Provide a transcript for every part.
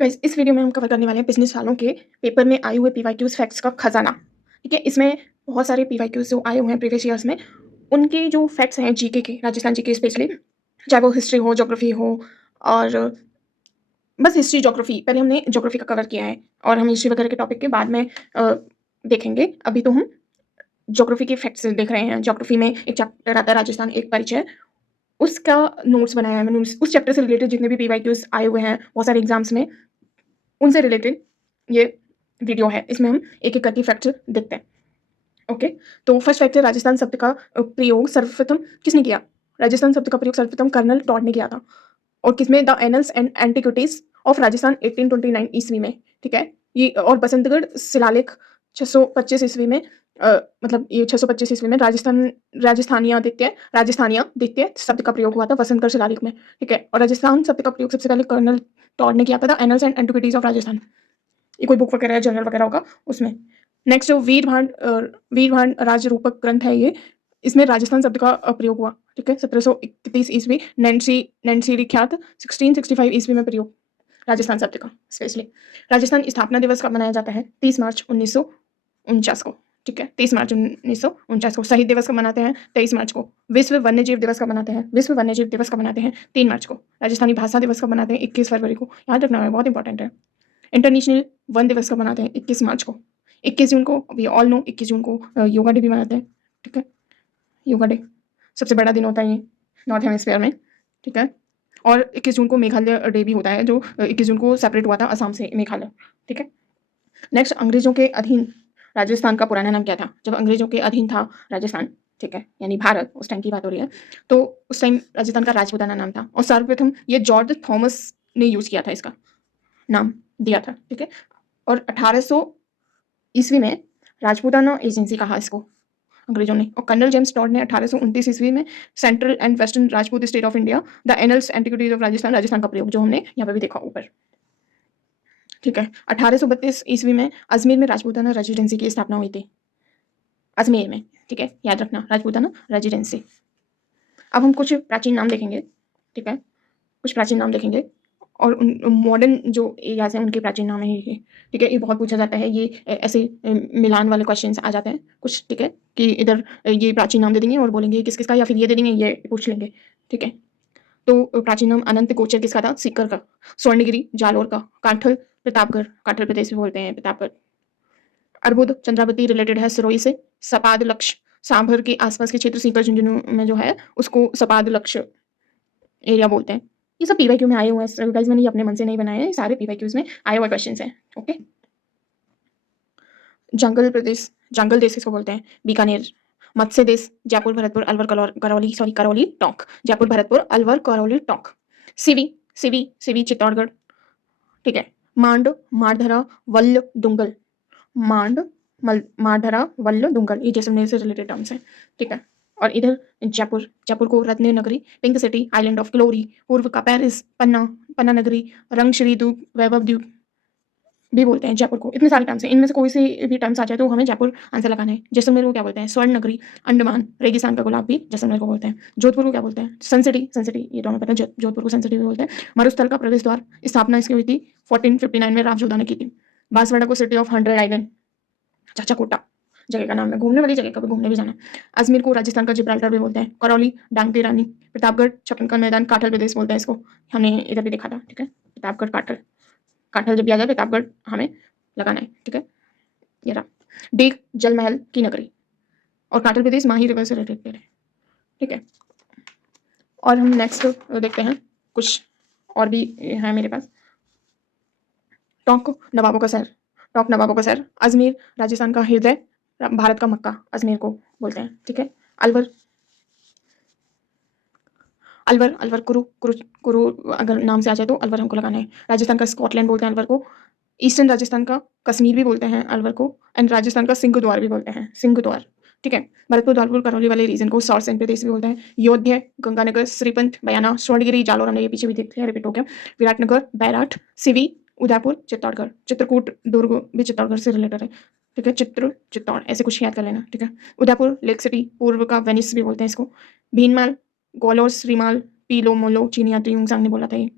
Guys इस video में हम कवर करने वाले हैं पिछले सालों के पेपर में आए हुए पीवाईक्यूज फैक्ट्स का खजाना। ठीक है, इसमें बहुत सारे पीवाईक्यूज जो आए हुए हैं प्रीवियस ईयर्स में, उनके जो फैक्ट्स हैं जीके के, राजस्थान जीके स्पेशली, चाहे वो हिस्ट्री हो, ज्योग्राफी हो, और बस हिस्ट्री ज्योग्राफी पहले हमने ज्योग्राफी का कवर किया है और हम हिस्ट्री वगैरह के टॉपिक के बाद में देखेंगे। अभी तो हम ज्योग्राफी के फैक्ट्स देख रहे हैं। ज्योग्राफी में एक चैप्टर आता है राजस्थान एक परिचय, उसका नोट्स बनाया है मैंने। उस चैप्टर से रिलेटेड जितने भी पीवाईक्यूज आए हुए हैं बहुत सारे एग्जाम्स में, उनसे रिलेटेड ये वीडियो है। इसमें हम एक-एक करके फैक्ट देखते हैं। ओके, तो फर्स्ट फैक्ट है राजस्थान शब्द का प्रयोग सर्वप्रथम किसने किया? राजस्थान शब्द का प्रयोग सर्वप्रथम कर्नल टॉड ने किया था। और किसमें? The annuls and antiquities of Rajasthan 1829 ईस्वी में। ठीक है, ये और बसंतगढ़ शिलालेख 625 ईस्वी में, मतलब ये 625 ईस्वी में राजस्थानिया द्वितीय शब्द का प्रयोग हुआ था बसंतगढ़ शिलालेख में। ठीक है, और राजस्थान शब्द का प्रयोग सबसे पहले कर्नल टॉड ने किया था, the annuls and antiquities of Rajasthan. ये कोई बुक वगैरह है, जर्नल वगैरह होगा उसमें। नेक्स्ट वीरभांड राजरूपक ग्रंथ है ये। इसमें राजस्थान शब्द का प्रयोग हुआ। ठीक है, 1731 ईस्वी नैन्सी ख्यात 1665 ईस्वी में प्रयोग राजस्थान शब्द का स्पेशली। राजस्थान स्थापना दिवस कब मनाया जाता है? 30 मार्च 1949 को। ठीक है, 30 मार्च 1949 को। शहीद दिवस कब मनाते हैं? 23 मार्च को। विश्व वन्यजीव दिवस कब मनाते हैं? विश्व वन्यजीव दिवस कब मनाते हैं? 3 मार्च को। राजस्थानी भाषा दिवस कब मनाते हैं? 21 फरवरी को। याद रखना है, बहुत इंपॉर्टेंट है। इंटरनेशनल वन दिवस कब मनाते हैं? 21 मार्च को। 21 जून को वी ऑल नो 21 जून को योगा डे भी मनाते हैं। ठीक है, योगा डे सबसे बड़ा दिन होता है ये नॉर्थ हेमिस्फीयर में। ठीक है, और 21 जून को मेघालय डे भी होता है, जो 21 जून को सेपरेट हुआ था असम से मेघालय। ठीक है, नेक्स्ट, अंग्रेजों के अधीन राजस्थान का पुराना नाम क्या था? जब अंग्रेजों के अधीन था राजस्थान, ठीक है, यानी भारत, उस टाइम की बात हो रही है, तो उस टाइम राजस्थान का राजपूताना नाम था। और सर्वप्रथम ये जॉर्ज थॉमस ने यूज किया था, इसका नाम दिया था। ठीक है, और 1800 ईस्वी में राजपूताना एजेंसी कहा इसको अंग्रेजों ने। और कर्नल जेम्स टॉड ने 1829 ईस्वी में central and western Rajput state of India, the annuls antiquities of Rajasthan का प्रयोग, जो हमने यहाँ पे भी देखा ऊपर। ठीक है, 1832 ईस्वी में अजमेर में राजपूताना रेजिडेंसी की स्थापना हुई थी, अजमेर में। ठीक है, याद रखना, राजपूताना रेजिडेंसी। अब हम कुछ प्राचीन नाम देखेंगे। ठीक है, कुछ प्राचीन नाम देखेंगे और उन मॉडर्न जो एरियाज हैं उनके प्राचीन नाम है ये। ठीक है, ये बहुत पूछा जाता है, ये ऐसे मिलान वाले क्वेश्चंस आ जाते हैं कुछ। ठीक है, कि इधर ये प्राचीन नाम दे देंगे और बोलेंगे किस किसका, या फिर ये दे देंगे, ये पूछ लेंगे। ठीक है, तो प्राचीन नाम अनंत गोचर किसका था? सीकर का। स्वर्णगिरी जालोर का। कांठल प्रतापगढ़, कांठल प्रदेश भी बोलते हैं प्रतापगढ़। अर्बुद चंद्रावती रिलेटेड है सिरोही से। सपाद लक्ष्य सांभर के आसपास के क्षेत्र सीकर झुंझुनू में जो है उसको सपाद लक्ष्य एरिया बोलते हैं। ये सब पीवाईक्यू में आए हुए हैं गाइस, मैंने ये अपने मन से नहीं बनाए हैं, सारे पीवाईक्यूज में आए हुए क्वेश्चंस हैं। ओके, जंगल प्रदेश, जंगल देश इसको बोलते हैं, बीकानेर। मत्स्य देश, जयपुर भरतपुर अलवर करौली टोंक। जयपुर भरतपुर अलवर करौली टोंक। सिवी चित्तौड़गढ़। ठीक है, मांड मारधरा वल्ल डुंगल। मांड मारधरा वल्ल डुंगल, ये जैसलमेर से रिलेटेड टर्म्स हैं। ठीक है, और इधर जयपुर को रत्न नगरी, pink city, island of glory, पूर्व का पेरिस, पन्ना नगरी, रंगश्री द्वीप, वैभव द्वीप भी बोलते हैं जयपुर को। इतने सारे टर्म्स हैं, इनमें से कोई से भी टर्म्स आ जाए तो हमें जयपुर आंसर लगाना है। जैसलमेर को क्या बोलते हैं? स्वर्ण नगरी। अंडमान रेगिस्तान का गुलाब भी जैसलमेर को बोलते हैं। जोधपुर को क्या बोलते हैं? सनसिटी, ये दोनों पता है, जोधपुर को सनसिटी भी बोलते हैं। मरुस्थल का प्रवेश द्वार, स्थापना इसकी हुई थी 1459 में, रामजोधा ने की थी। बांसवाड़ा को सिटी ऑफ 100 आइलैंड, चाचा कोटा जगह का नाम है, घूमने वाली जगह, कभी घूमने भी जाना। अजमेर को राजस्थान का जिब्राल्टर भी बोलते हैं। करौली डांग की रानी। प्रतापगढ़ छप्पन का मैदान, काठल प्रदेश बोलते हैं इसको, हमने इधर भी देखा था। ठीक है, प्रतापगढ़ काठल जब भी आ जाए प्रतापगढ़ हमें लगाना है। ठीक है, ये रहा। डीग जल महल की नगरी, और काठल प्रदेश माही रिवर से रिलेटेड है। ठीक है, और हम नेक्स्ट देखते हैं, कुछ और भी है मेरे पास। टोंक नवाबों का शहर। अजमेर राजस्थान का हृदय, भारत का मक्का, अजमेर को बोलते हैं। ठीक है, अलवर कुरु अगर नाम से आ जाए तो अलवर हमको लगाना है। राजस्थान का स्कॉटलैंड बोलते हैं अलवर को। ईस्टर्न राजस्थान का कश्मीर भी बोलते हैं अलवर को। एंड राजस्थान का सिंहद्वार भी बोलते हैं, सिंहद्वार। ठीक है, भरतपुर धौलपुर करौली वाले रीजन को सौर सैन्य प्रदेश भी बोलते हैं। योध्या गंगानगर श्रीपंत बयाना स्वर्णगिरी जालोर, हमने ये पीछे भी देखते हैं, रिपीट हो गया। विराटनगर बैराठ सिवी उदयपुर चित्तौड़गढ़। चित्रकूट दुर्ग भी चित्तौड़गढ़ से रिलेटेड है। ठीक है, चित्तौड़ ऐसे कुछ याद कर लेना। ठीक है, उदयपुर लेक सिटी, पूर्व का वेनिस भी बोलते हैं इसको। भीनमाल गोलोर श्रीमाल पीलो मोलो चीनी यात्री यूंगसांग ने बोला था ये।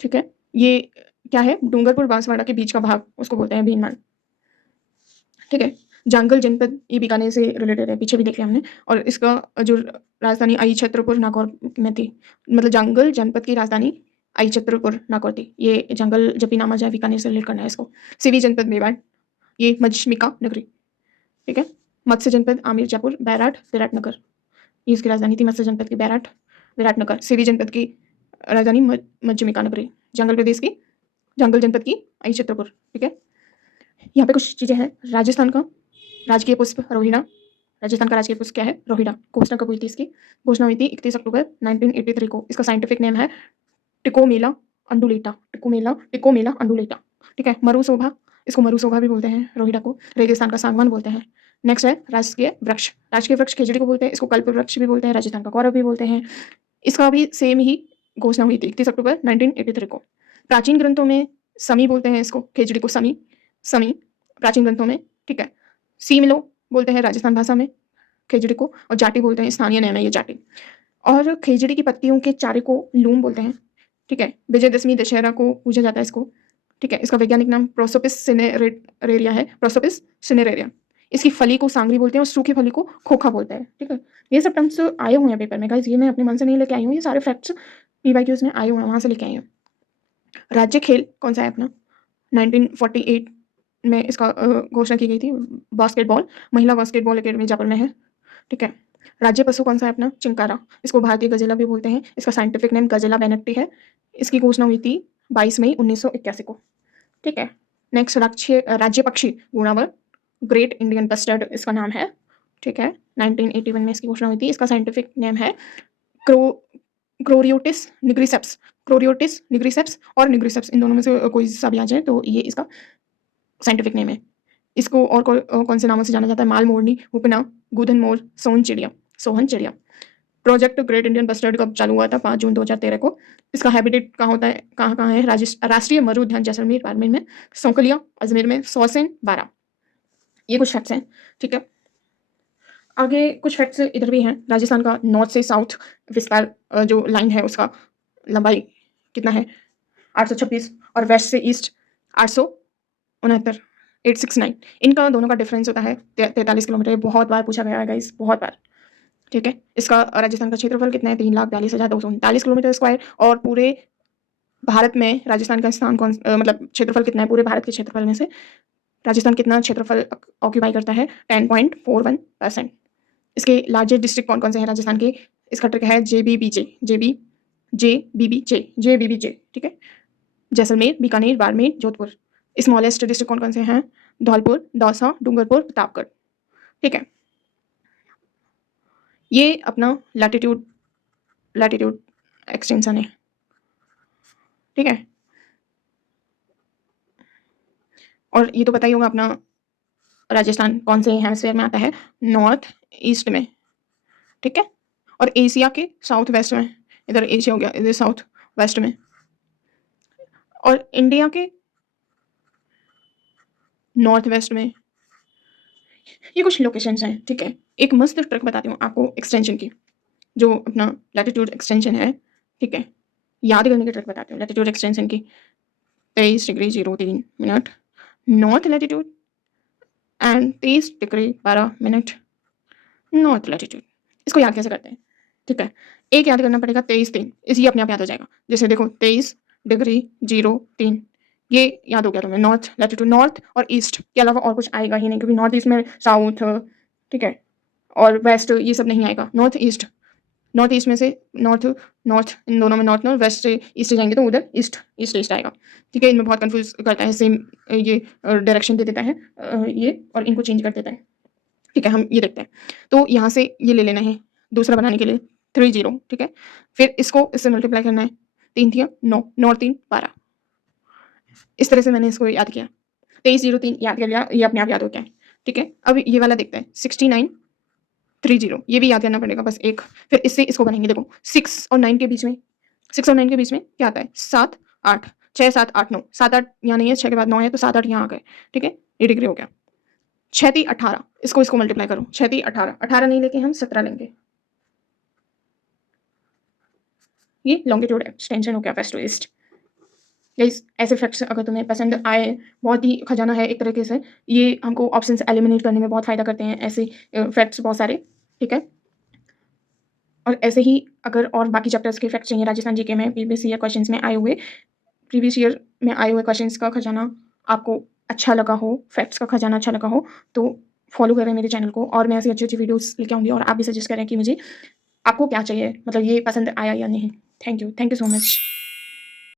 ठीक है, ये क्या है, डूंगरपुर बांसवाड़ा के बीच का भाग उसको बोलते हैं भीनमाल। ठीक है। जांगल जनपद ये बीकानेर से रिलेटेड है, पीछे भी देख लिया हमने। और इसका जो राजधानी आई छत्रपुर नागौर में थी, मतलब जांगल जनपद की राजधानी आई छत्रपुर नागौर थी। ये जंगल जपीनामा जो है बीकानेर से रिलेट करना है इसको। सिवी जनपद मेवाड़, ये मजमिका नगरी। ठीक है। मत्स्य जनपद आमिर जयपुर, बैराट विराटनगर, ये इसकी राजधानी थी मत्स्य जनपद की बैराट विराटनगर। सिवी जनपद की राजधानी मजमिका नगरी। जंगल प्रदेश की जंगल जनपद की आई छत्रपुर। ठीक है। यहाँ पे कुछ चीजें हैं। राजस्थान का राजकीय पुष्प रोहिड़ा। राजस्थान का राजकीय पुष्प क्या है, रोहिड़ा। घोषणा कब हुई थी इसकी, घोषणा हुई थी 31 अक्टूबर 1983 को। इसका साइंटिफिक नेम है टिकोमेला अंडुलेटा। टिकोमेला अंडुलेटा। ठीक है। मरुशोभा, इसको मरुशोभा भी बोलते हैं रोहिड़ा को। रेगिस्तान का सागवान बोलते हैं। नेक्स्ट है राजकीय वृक्ष। राजकीय वृक्ष खेजड़ी को बोलते हैं, इसको कल्प वृक्ष भी बोलते हैं, राजस्थान का गौरव भी बोलते हैं। इसका भी सेम ही घोषणा हुई थी 31 अक्टूबर 1983 को। प्राचीन ग्रंथों में समी बोलते हैं इसको, खेजड़ी को समी समी प्राचीन ग्रंथों में। ठीक है। सीमलो बोलते हैं राजस्थान भाषा में खेजड़ी को, और जाटी बोलते हैं, स्थानीय नाम है ये जाटी। और खेजड़ी की पत्तियों के चारे को लूम बोलते हैं। ठीक है। विजयदशमी दशहरा को पूजा जाता है इसको। ठीक है। इसका वैज्ञानिक नाम प्रोसोपिस सिनेरेरिया है, प्रोसोपिस सिनेरेरिया। इसकी फली को सांगरी बोलते हैं और सूखी फली को खोखा बोलते हैं। ठीक है। ये सब टर्म्स आए हुए हैं पेपर में गाइस, ये मैं अपने मन से नहीं लेके आई हूँ, ये सारे फैक्ट्स पीवाईक्यूज में आए हुए हैं, वहां से लेके आई हूँ। राज्य खेल कौन सा है अपना, 1948 में इसका घोषणा की गई थी। बास्केटबॉल, महिला बास्केटबॉल अकेडमी जयपुर में है। ठीक है। राज्य पशु कौन सा है अपना, चिंकारा। इसको भारतीय गजेला भी बोलते हैं, इसका साइंटिफिक नेम गजेला बेनेट्टी है। इसकी घोषणा हुई थी 22 मई 1981 को। ठीक है। नेक्स्ट राज्य पक्षी गुणावर, ग्रेट इंडियन बस्टर्ड इसका नाम है। ठीक है। 1981 में इसकी घोषणा हुई थी। इसका साइंटिफिक नेम है क्रोरियोटिस निग्रिसेप्स। क्रोरियोटिस निग्रिसेप्स और निग्रिसेप्स, इन दोनों में से कोई सा भी आ जाए तो ये इसका साइंटिफिक नेम है। इसको और कौन से नामों से जाना जाता है, माल मोरनी, उपना, गुदन मोर, सोहन चिड़िया। प्रोजेक्ट ग्रेट इंडियन बस्टर्ड कब चालू हुआ था, 5 जून 2013 को। इसका हैबिटेट कहाँ होता है, कहाँ है, राष्ट्रीय मरु उद्यान जैसलमेर बाड़मेर में, सौकलिया अजमेर में, सौसेन बारा। ये कुछ फैक्ट्स हैं। ठीक है। आगे कुछ फैक्ट्स इधर भी हैं। राजस्थान का नॉर्थ से साउथ विस्तार जो लाइन है उसका लंबाई कितना है, 826, और वेस्ट से ईस्ट 869, 869। इनका दोनों का डिफरेंस होता है 43 किलोमीटर। ये बहुत बार पूछा गया है गाइस, बहुत बार। ठीक है। इसका राजस्थान का क्षेत्रफल कितना है, 3,42,239 किलोमीटर स्क्वायर। और पूरे भारत में राजस्थान का स्थान मतलब क्षेत्रफल कितना है, पूरे भारत के क्षेत्रफल में से राजस्थान कितना क्षेत्रफल ऑक्यूपाई करता है, 10.41%। इसके लार्जेस्ट डिस्ट्रिक्ट कौन कौन से हैं राजस्थान के, इसका ट्रिक है जेबीबीजे। ठीक है। जैसलमेर, बीकानेर, बाड़मेर, जोधपुर। स्मॉलेस्ट डिस्ट्रिक्ट कौन कौन से हैं, धौलपुर, दौसा, डूंगरपुर, प्रतापगढ़। ठीक है। ये अपना लैटिट्यूड एक्सटेंशन है। ठीक है। और ये तो पता ही होगा अपना राजस्थान कौन से हेमिस्फीयर में आता है, नॉर्थ ईस्ट में। ठीक है। और एशिया के साउथ वेस्ट में, इधर एशिया हो गया, इधर साउथ वेस्ट में। और इंडिया के नॉर्थ वेस्ट में। ये कुछ लोकेशंस हैं। ठीक है। एक मस्त ट्रिक बताती हूँ आपको एक्सटेंशन की, जो अपना लैटिट्यूड एक्सटेंशन है। ठीक है। याद करने की ट्रिक बताती हूँ लैटिट्यूड एक्सटेंशन की। 23 degree 03 minute north latitude and 23 degree 12 minute north latitude. इसको याद कैसे करते हैं, ठीक है। एक याद करना पड़ेगा 23 3, ये अपने आप याद हो जाएगा। जैसे देखो 23 डिग्री 03, ये याद हो गया तुम्हें, नॉर्थ लैटिट्यूड। नॉर्थ और ईस्ट के अलावा और कुछ आएगा ही नहीं, क्योंकि नॉर्थ ईस्ट में साउथ, ठीक है, और वेस्ट ये सब नहीं आएगा। नॉर्थ ईस्ट में से नॉर्थ इन दोनों में नॉर्थ वेस्ट से ईस्ट जाएंगे तो उधर ईस्ट आएगा। ठीक है। इनमें बहुत कंफ्यूज करता है, सेम ये डायरेक्शन दे देता है ये, और इनको चेंज कर देता है। ठीक है। हम ये देखते हैं। तो यहाँ से ये ले लेना है दूसरा बनाने के लिए 30। ठीक है। फिर इसको इससे मल्टीप्लाई करना है, 3 थिया 9, 9 3 12। इस तरह से मैंने इसको याद किया, 2303 याद कर लिया, ये अपने आप याद हो गया। ठीक है। अब ये वाला देखते हैं 6930, ये भी याद करना पड़ेगा बस एक। फिर इससे इसको बनेंगे, देखो 6 और 9 के बीच में, 6 और 9 के बीच में क्या आता है, 7 8, 6 7 8 9, 7 8 यहाँ नहीं है, 6 के बाद 9 है, तो 7 8 यहाँ आ गए। ठीक है। ये डिग्री हो गया। 6 3 18, इसको मल्टीप्लाई करो, 6 3 18, 18 नहीं लेके हम 17 लेंगे। ये लॉन्गिट्यूड एक्सटेंशन हो गया वेस्ट टू ईस्ट। गाइस ऐसे फैक्ट्स अगर तुम्हें पसंद आए, बहुत ही खजाना है एक तरीके से, ये हमको ऑप्शंस एलिमिनेट करने में बहुत फ़ायदा करते हैं, ऐसे फैक्ट्स बहुत सारे, ठीक है? और ऐसे ही अगर और बाकी चैप्टर्स के फैक्ट्स चाहिए राजस्थान जीके में प्रीवियस ईयर क्वेश्चंस में आए हुए, प्रीवियस ईयर में आए हुए क्वेश्चंस का खजाना आपको अच्छा लगा हो, फैक्ट्स का खजाना अच्छा लगा हो, तो फॉलो करें मेरे चैनल को और मैं ऐसी अच्छी-अच्छी वीडियोज़ लेके आऊँगी और आप भी सजेस्ट करें कि मुझे आपको क्या चाहिए, मतलब ये पसंद आया या नहीं। Thank you so much.